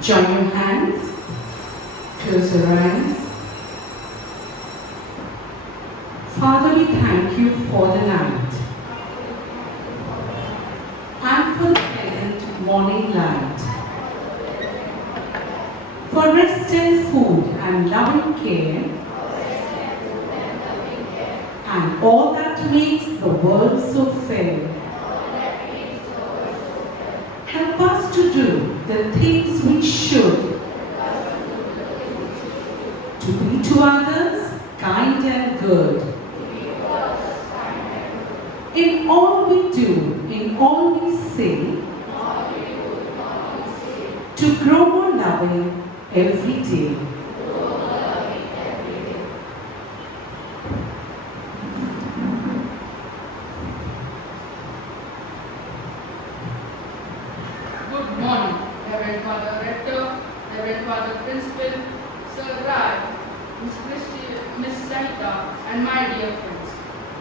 Join your hands, close your eyes. Father, we thank you for the night and for the pleasant morning light, for rest and food and loving care, and all that makes the world so fair. Help us to do the things we should, to be to others kind and good. In all we do, in all we say, to grow more loving every day. Good morning, Reverend Father Rector, Reverend Father Principal, Sir Rai, Miss Christy, Miss Sahita, and my dear friends.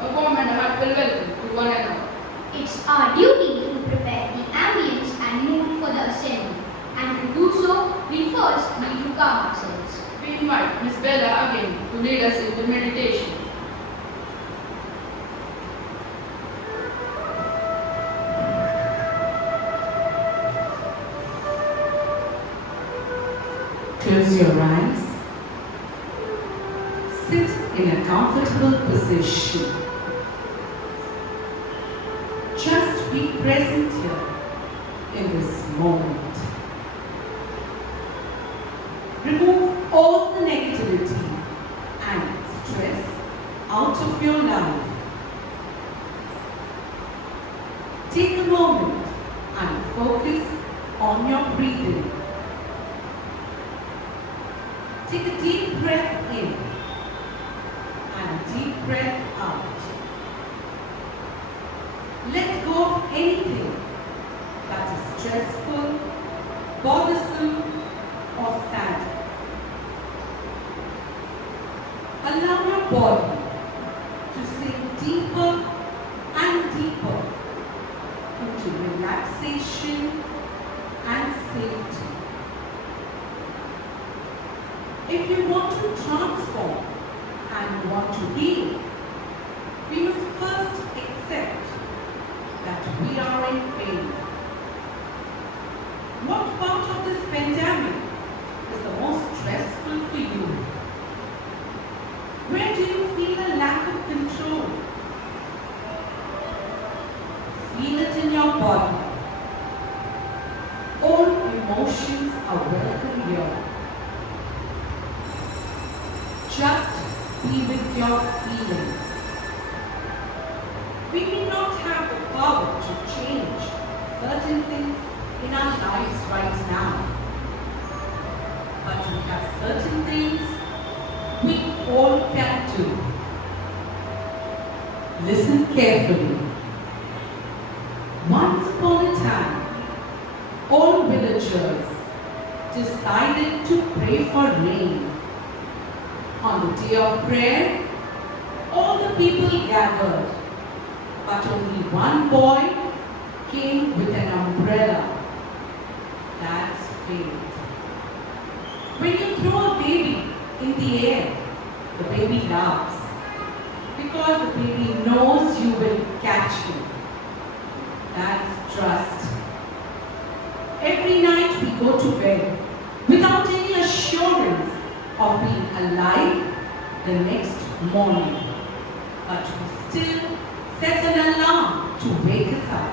A warm and heartfelt welcome to one and all. It's our duty to prepare the ambience and mood for the assembly. And to do so, we first need to calm ourselves. We invite Miss Bella again to lead us into meditation. Close your eyes. Sit in a comfortable position. Just be present here in this moment. Remove all the negativity and stress out of your life. Take a moment and focus on your breathing. Take a deep breath in and a deep breath out. Let go of anything that is stressful, bothersome, or sad. Allow your body to sink deeper and deeper into relaxation and safety. If you want to transform and want to heal, we must first accept that we are in pain. What part of this pandemic is the most stressful for you? Where do you feel a lack of control? Feel it in your body. All emotions are welcome here. Just be with your feelings. We may not have the power to change certain things in our lives right now, but we have certain things we all can do. Listen carefully. Once upon a time, all villagers decided to pray for rain. On the day of prayer, all the people gathered, but only one boy came with an umbrella. That's faith. When you throw a baby in the air, the baby laughs because the baby knows you will catch him. That's trust. Every night we go to bed without any assurance of being alive the next morning, but we still set an alarm to wake us up.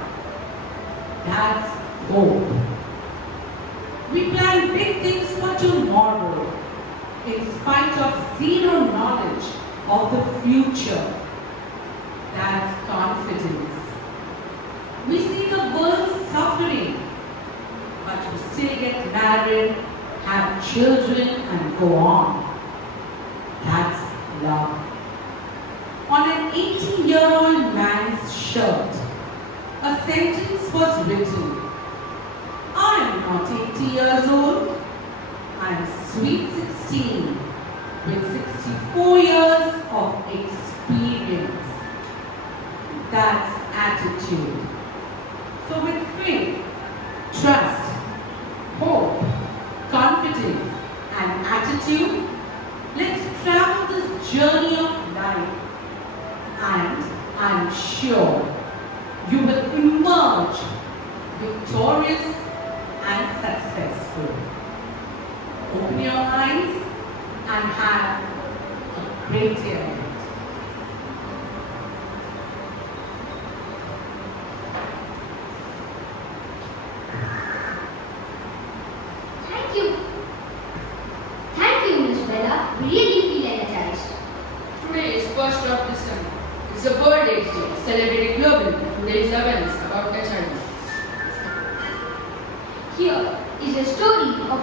That's hope. We plan big things for tomorrow in spite of zero knowledge of the future. That's confidence. We see the world suffering, but we still get married, have children, and go on. That's love. On an 18-year-old man's shirt, a sentence was written. I am not 80 years old. I am sweet 16 with 64 years of experience. That's attitude. So with faith, trust, hope, sure you will emerge victorious and successful. Open your eyes and have a great day ahead. Thank you. Thank you, Miss Bella. We really feel energized. Today is 1st of December. It's a World AIDS Day, celebrated globally to raise awareness about HIV. Here is a story of a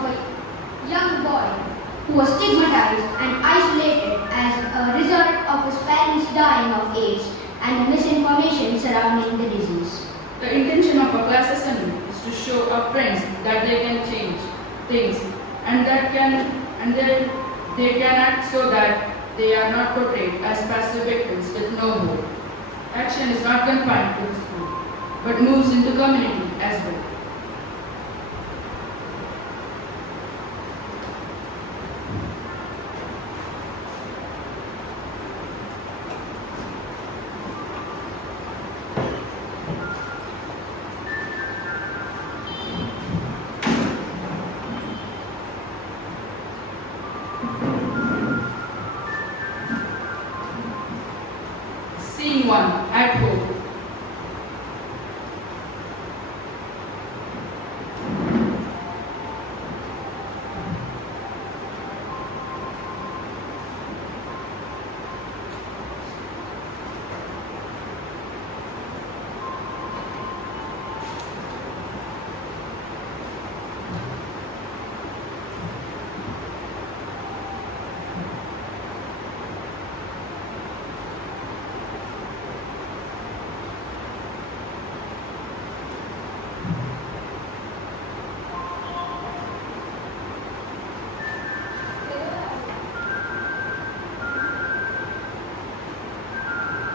young boy who was stigmatized and isolated as a result of his parents dying of AIDS and the misinformation surrounding the disease. The intention of a class assembly is to show our friends that they can change things and they can act so that they are not portrayed as passive victims with no hope. Action is not confined to the school, but moves into community as well. Scene 1, at home.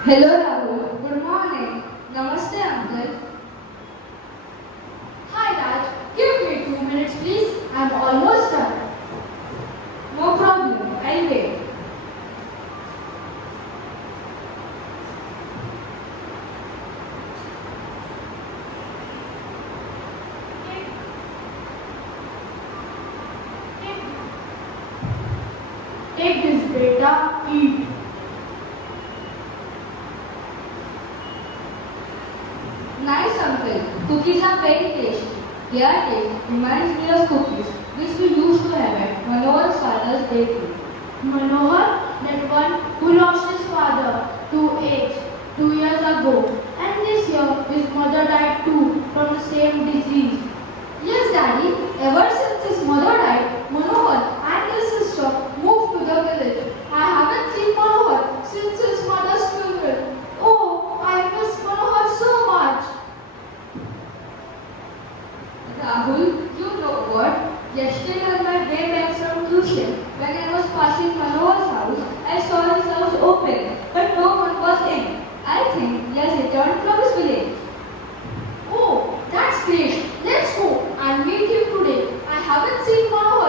Hello Rahul, good morning. Namaste uncle. Hi Raj, give me 2 minutes please. I'm almost done. No problem, I'll wait. Take this beta, eat. Nice uncle. Cookies are very tasty. Their taste reminds me of cookies which we used to have at Manohar's father's bakery. Manohar, that one who lost his father to AIDS 2 years ago, and this year his mother died too from the same disease. Yes, Daddy. Ever since his mother died, Manohar and his sister moved to the village. I haven't seen Manohar since his mother's funeral. Oh, I miss Manohar so much. Rahul, you know what? Yesterday on my way back from tuition, when I was passing Manohar's house, I saw his house open, but no one was in. I think he has returned from his village. Oh, that's great. Let's go and meet him today. I haven't seen Manohar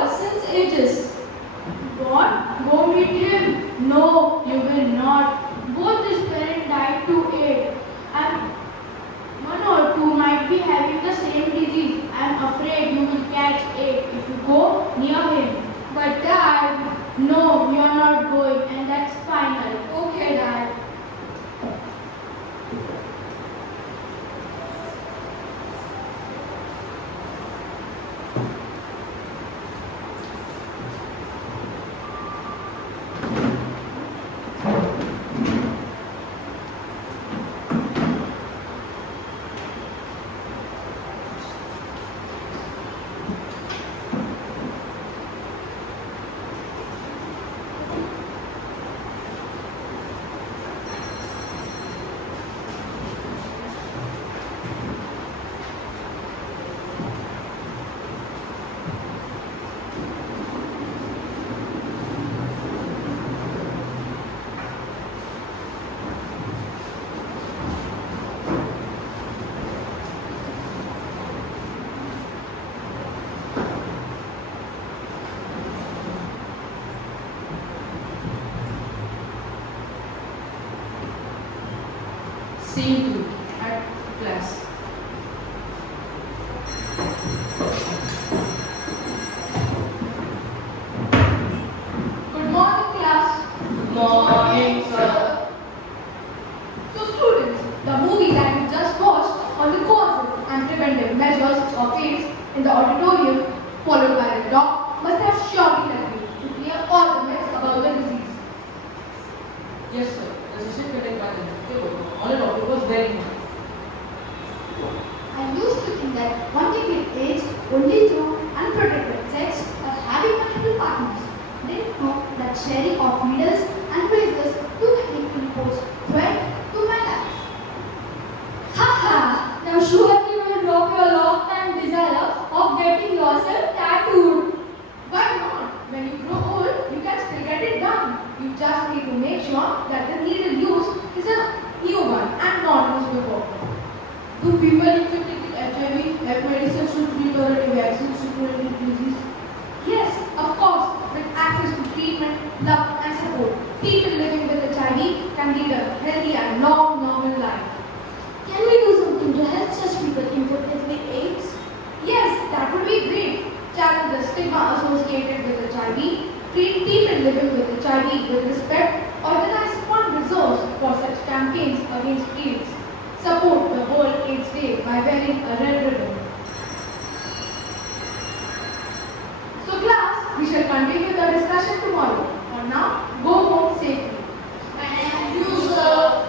Seeing to at class. Good morning, class. Morning, sir. So, students, the movie that we just watched on the causes and preventive measures of AIDS in the auditorium, followed by the talk, must have surely helped you to clear all the myths about the disease. Yes, sir. The session conducted by the doctor on and off it was very fun. I used to think that one can get AIDS only through unprotected sex or having multiple partners. Didn't know that sharing of needles and razors too many can pose threat to my life. Haha! Now surely you will drop your long-time desire of getting yourself tattooed. Why not? When you grow old, you can still get it done. You just need to make sure that the needle used is a new one and not used before. Do people infected with HIV have medicine to treat or any vaccines to prevent disease? Yes, of course, with access to treatment, love and support, people living with HIV can lead a healthy and long, normal life. Can we do something to help such people infected with AIDS? Yes, that would be great. Challenge the stigma associated with HIV, treat people living with HIV with respect, organize fundraisers for such campaigns against AIDS, support the World AIDS Day by wearing a red ribbon. So class, we shall continue the discussion tomorrow. For now, go home safely. Thank you, sir.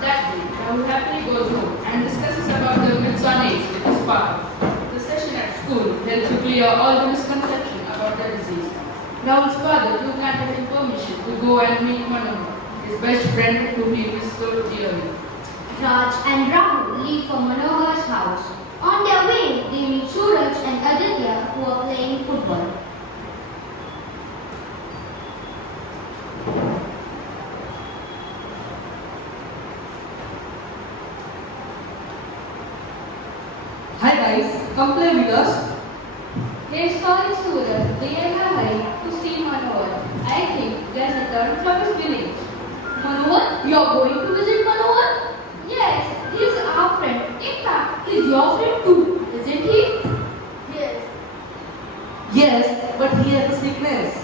That day, Rahul happily goes home and discusses about the myths on AIDS with his father. The session at school helped to clear all the misconceptions about the disease. Rahul's father took granted him permission to go and meet Manohar, his best friend whom he missed so dearly. Raj and Rahul leave for Manohar's house. On their way, they meet Suraj and Aditya who are playing football. Hi guys, come play with us. They saw in Surat, they are in a hurry to see Manohar. I think they are returned from his village. Manohar, you are going to visit Manohar? Yes, he is our friend. In fact, he is your friend too, isn't he? Yes. Yes, but he has a sickness.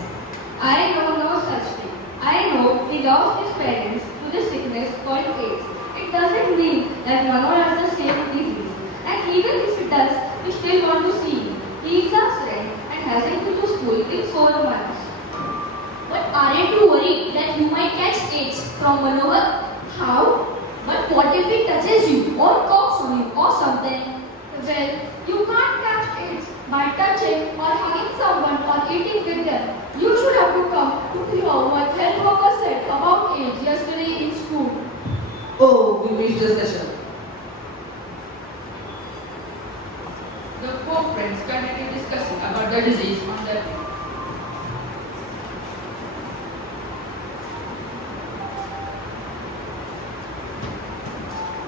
I know no such thing. I know he lost his parents to the sickness called AIDS. It doesn't mean that Manohar has the same disease. And even if it does, we still want to see him. He is our friend and hasn't been to school in 4 months. But aren't you worried that you might catch AIDS from Manohar? How? But what if it touches you or coughs on you or something? Well, you can't catch AIDS by touching or hugging someone or eating with them. You should have to come to hear what health worker said about AIDS yesterday in school. Oh, we missed the session. The four friends continued discussing about the disease on their way.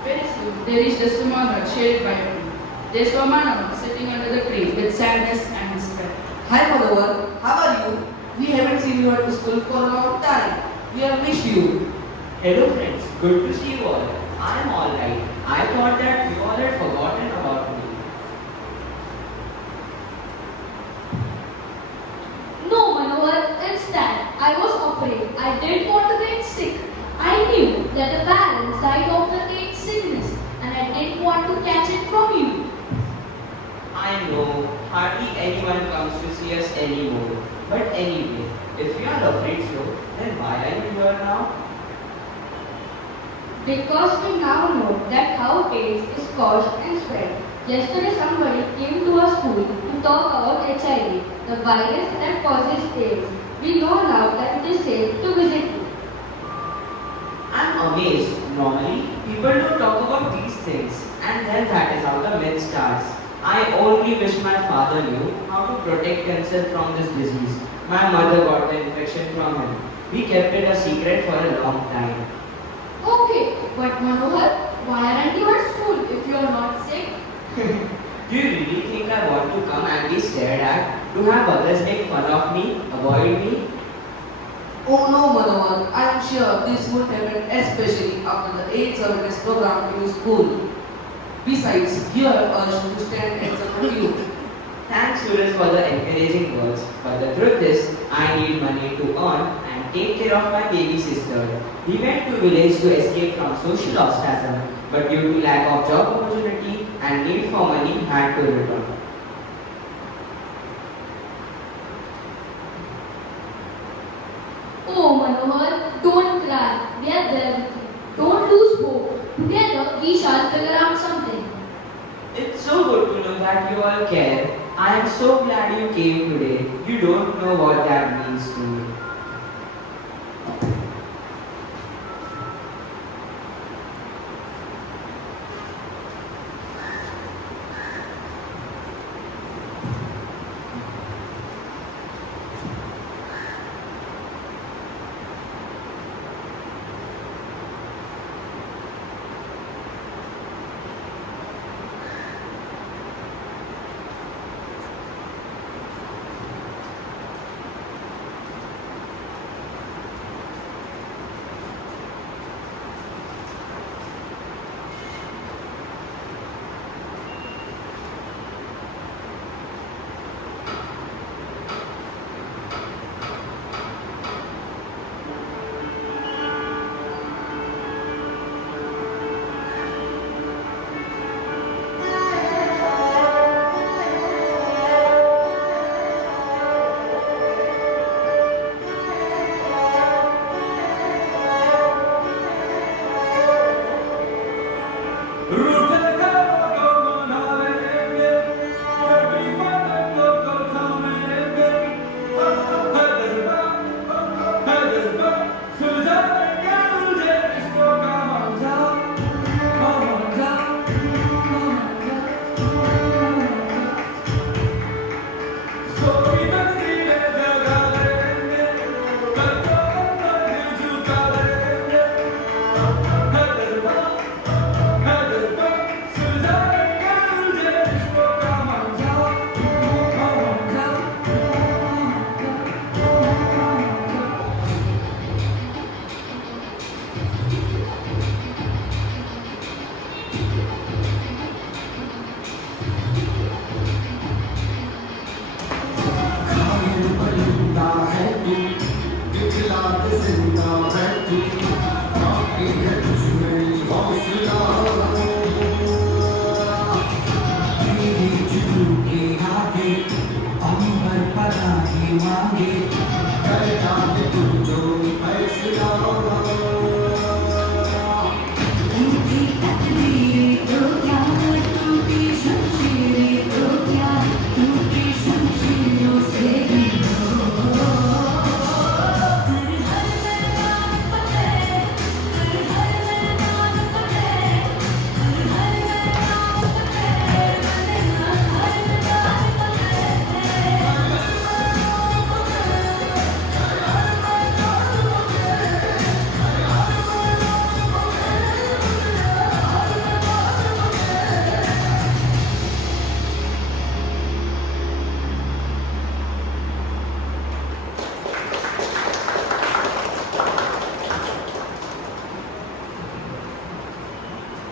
Very soon, they reached a small hut shaded by a tree. They saw Manohar sitting under the tree with sadness and despair. Hi Manohar, how are you? We haven't seen you at school for a long time. We have missed you. Hello friends, good to see you all. I am alright. I thought that you all had forgotten about me. No, Manohar, instead, I was afraid. I didn't want to get sick. I knew that the parents died of the AIDS sickness and I didn't want to catch it from you. I know hardly anyone comes to see us anymore. But anyway, if you are afraid so, then why are you here now? Because we now know that how AIDS is caused and spread. Yesterday somebody came to our school to talk about HIV, the virus that causes AIDS. We know now that it is safe to visit you. I'm amazed. Normally, people don't talk about these things. And then that is how the myth starts. I only wish my father knew how to protect himself from this disease. My mother got the infection from him. We kept it a secret for a long time. Okay, but Manohar, why aren't you at school if you are not sick? Do you really think I want to come and be stared at? To have others make fun of me, avoid me? Oh no, Manohar, I am sure this would happen especially after the AIDS awareness program in your school. Besides, you have urged to stand and support you. Thanks, Suraj, for the encouraging words. But the truth is, I need money to earn and take care of my baby sister. We went to village to escape from social ostracism, but due to lack of job opportunity and need for money, had to return. Oh Manohar, don't cry. We are there with you. Don't lose hope. Together we shall figure out something. It's so good to know that you all care. I am so glad you came today. You don't know what that means to me.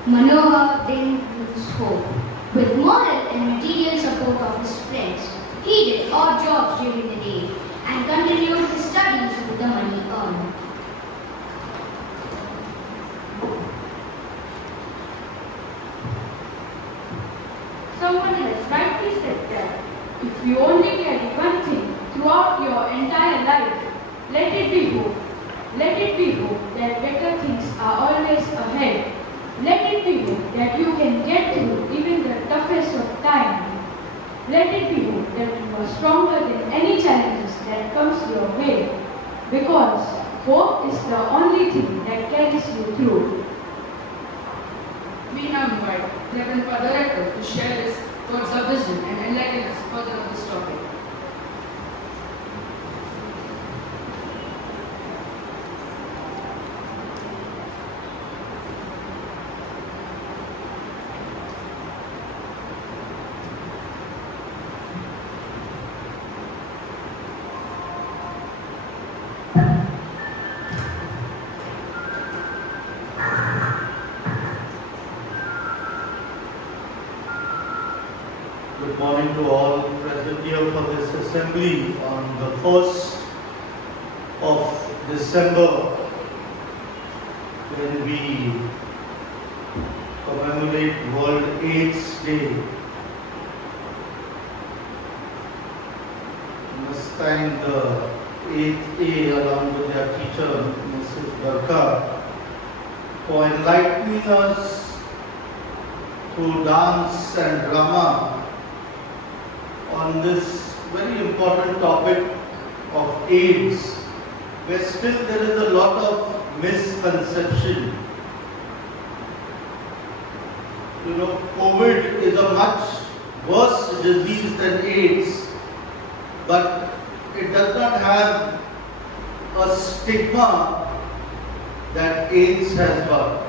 Manohar didn't lose hope. With moral and material support of his friends, he did odd jobs during the day and continued his studies with the money earned. Someone has rightly said that if you only carry one thing throughout your entire life, let it be hope. Let it be hope that better things are always ahead. Let it be hope that you can get through even the toughest of time. Let it be hope that you are stronger than any challenges that comes your way. Because hope is the only thing that carries you through. We now invite Reverend Father Rector to share his words of wisdom and enlighten us further on this topic. morning to all present here for this assembly on the 1st of December, when we commemorate World AIDS Day. I must thank the 8th A along with their teacher, Mrs. Barkha, for enlightening us through dance and drama on this very important topic of AIDS, where still there is a lot of misconception. COVID is a much worse disease than AIDS, but it does not have a stigma that AIDS has got.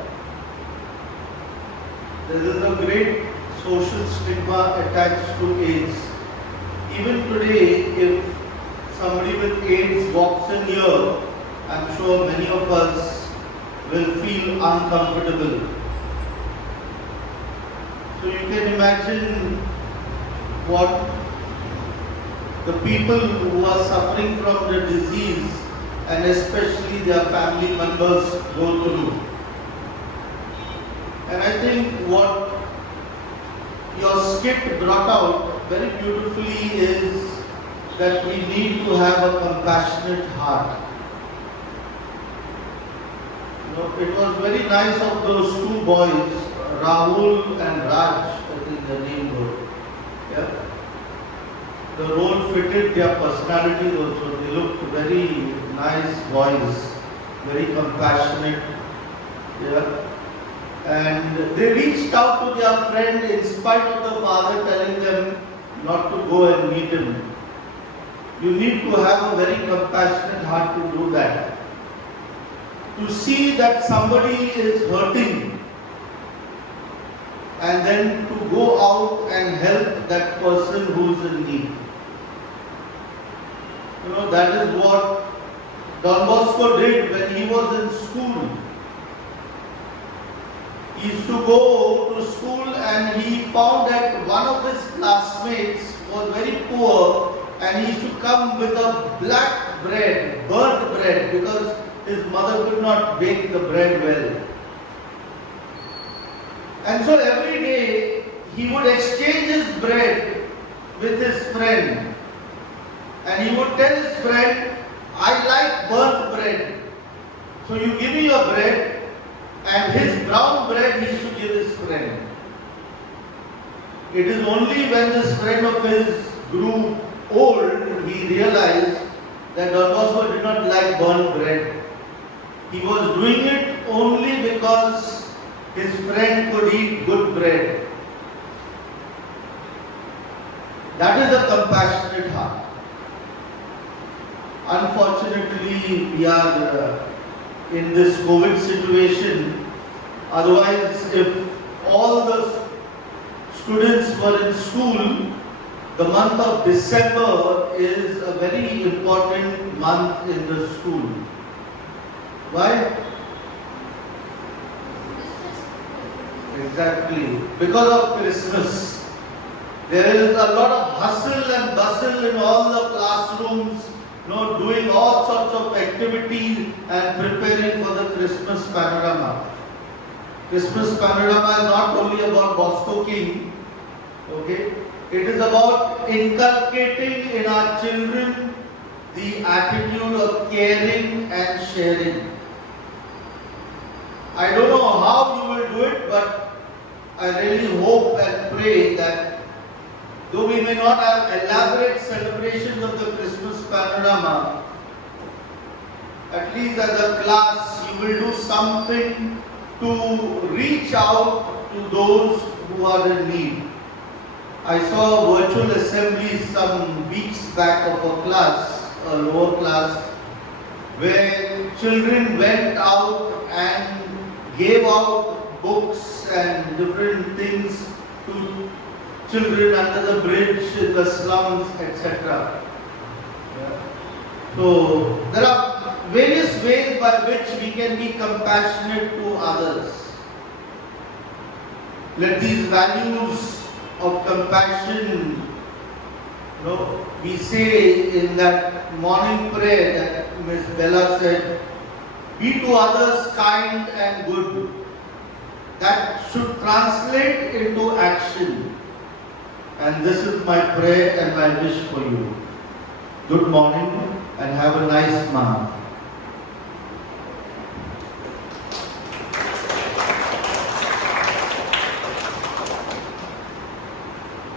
There is a great social stigma attached to AIDS. Even today, if somebody with AIDS walks in here, I'm sure many of us will feel uncomfortable. So you can imagine what the people who are suffering from the disease and especially their family members go through. And I think what your skit brought out very beautifully is that we need to have a compassionate heart. It was very nice of those two boys, Rahul and Raj, I think the name was. Yeah. The role fitted their personalities also. They looked very nice boys, very compassionate. Yeah. And they reached out to their friend in spite of the father telling them not to go and meet him. You need to have a very compassionate heart to do that. To see that somebody is hurting and then to go out and help that person who is in need. That is what Don Bosco did when he was in school. He used to go to school and he found that one of his classmates was very poor and he used to come with a black bread, burnt bread, because his mother could not bake the bread well. And so every day he would exchange his bread with his friend. And he would tell his friend, I like burnt bread. So you give me your bread. And his brown bread he used to give his friend. It is only when this friend of his grew old, he realized that Don Bosco did not like burnt bread. He was doing it only because his friend could eat good bread. That is a compassionate heart. Unfortunately, we are in this COVID situation. Otherwise, if all the students were in school, the month of December is a very important month in the school. Why? Exactly. Because of Christmas. There is a lot of hustle and bustle in all the classrooms, doing all sorts of activities and preparing for the Christmas panorama. Christmas panorama is not only about Bosco King, okay? It is about inculcating in our children the attitude of caring and sharing. I don't know how you will do it, but I really hope and pray that though we may not have elaborate celebrations of the Christmas panorama, at least as a class, you will do something to reach out to those who are in need. I saw a virtual assembly some weeks back of a class, a lower class, where children went out and gave out books and different things to children under the bridge, in the slums, etc. So there are various ways by which we can be compassionate to others. Let these values of compassion We say in that morning prayer that Miss Bella said, be to others kind and good. That should translate into action. And this is my prayer and my wish for you. Good morning and have a nice month.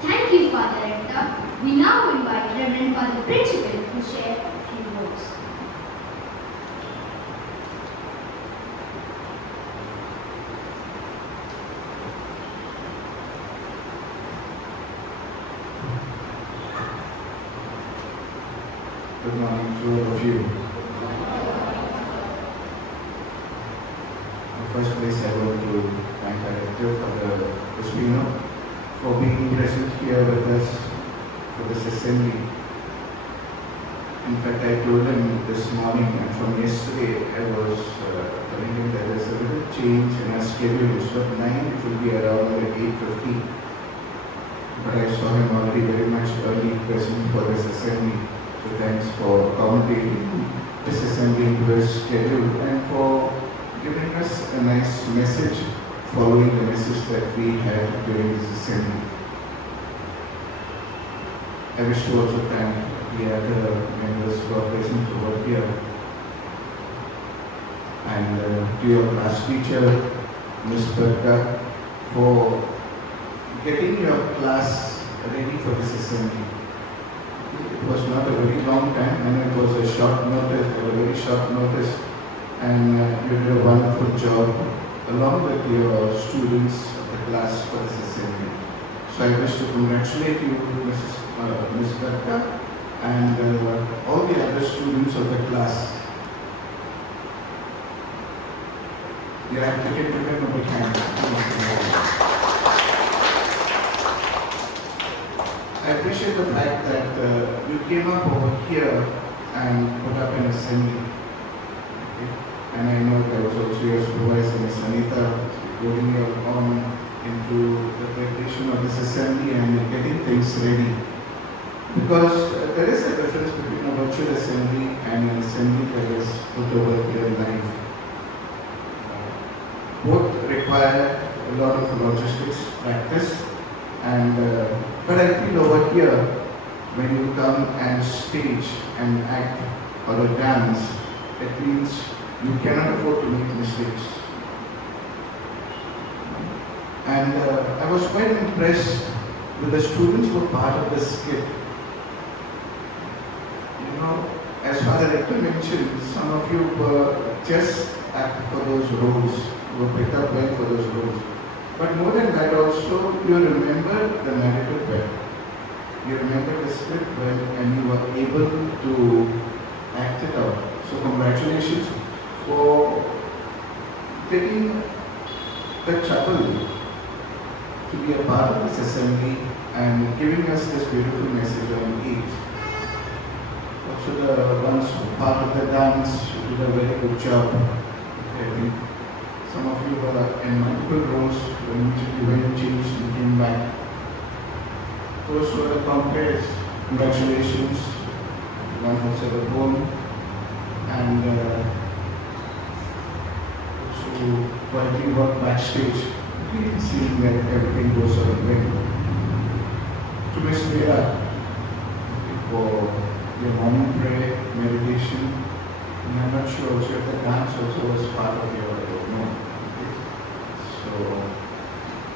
Thank you, Father Rector. We now invite Reverend Father Principal to share a few words. Good morning to all of you. In the first place, I want to thank our Rector for the speaker for being present here with us for this assembly. In fact, I told him this morning and from yesterday, I was telling him that there's a little change in our schedule. So at 9 it will be around at 8:50. But I saw him already very much early present for this assembly. So thanks for accommodating this assembly into his schedule and for giving us a nice message following the message that we had during this assembly. I wish to also thank the other members who are present over here and to your class teacher, Ms. Barkha, for getting your class ready for this assembly. It was not a very long time and it was a short notice, a very short notice, and you did a wonderful job along with your students of the class for this assembly. So I wish to congratulate you, Ms. Barkha, and all the other students of the class. Your applicant to them a big hand. I appreciate the fact that you came up over here and put up an assembly. Okay? And I know that was also your supervisor, Ms. Anita, going on into the preparation of this assembly and getting things ready. Because there is a difference between a virtual assembly and an assembly that is put over here live. Both require a lot of logistics practice, and but I feel over here, when you come and stage and act or a dance, it means you cannot afford to make mistakes. And I was quite impressed with the students who were part of the skit. As Father Rector mentioned, some of you were just act for those roles, were picked up well for those roles. But more than that also, you remember the narrative well. You remember the script well and you were able to act it out. So congratulations for taking the trouble to be a part of this assembly and giving us this beautiful message on AIDS. Also the ones who were part of the dance, you did a very good job. I think some of you were in multiple roles when you changed and came back. Those who were compared, congratulations. One was at the home and those who quietly work backstage, seeing that everything goes on well. To Ms. Vera, for your morning prayer, meditation, and I'm not sure also if the dance also was part of your So,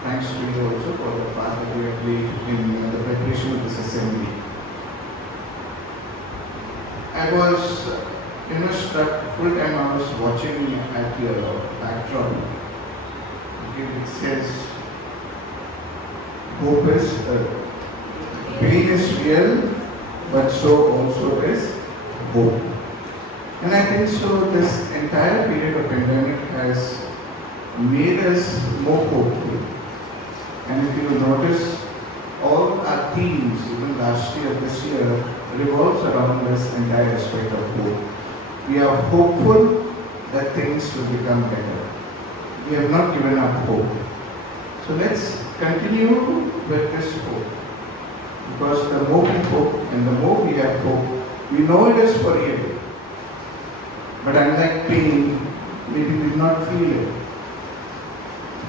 thanks to you also for the part that you have played in the preparation of this assembly. I was, struck full time I was watching at your backdrop. Okay, it says, hope is, pain is real, but so also is hope. And I think so this entire period of pandemic has made us more hopeful. And if you notice, all our themes, even last year, this year, revolves around this entire aspect of hope. We are hopeful that things will become better. We have not given up hope. So let's continue with this hope. Because the more we hope and the more we have hope, we know it is for real. But unlike pain, maybe we do not feel it.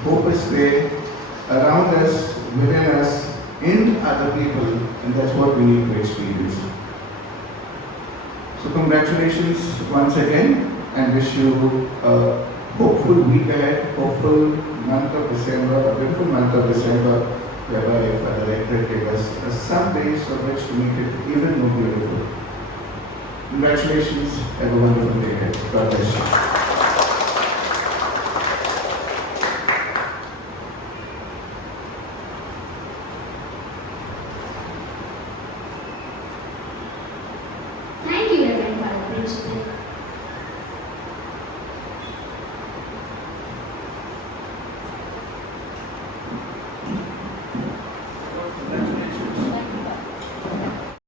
Hope is there around us, within us, in other people, and that's what we need to experience. So congratulations once again, and wish you a hopeful week ahead, hopeful month of December, a beautiful month of December, whereby Father Rector gave us some days of which to make it even more beautiful. Congratulations, have a wonderful day ahead. God bless you.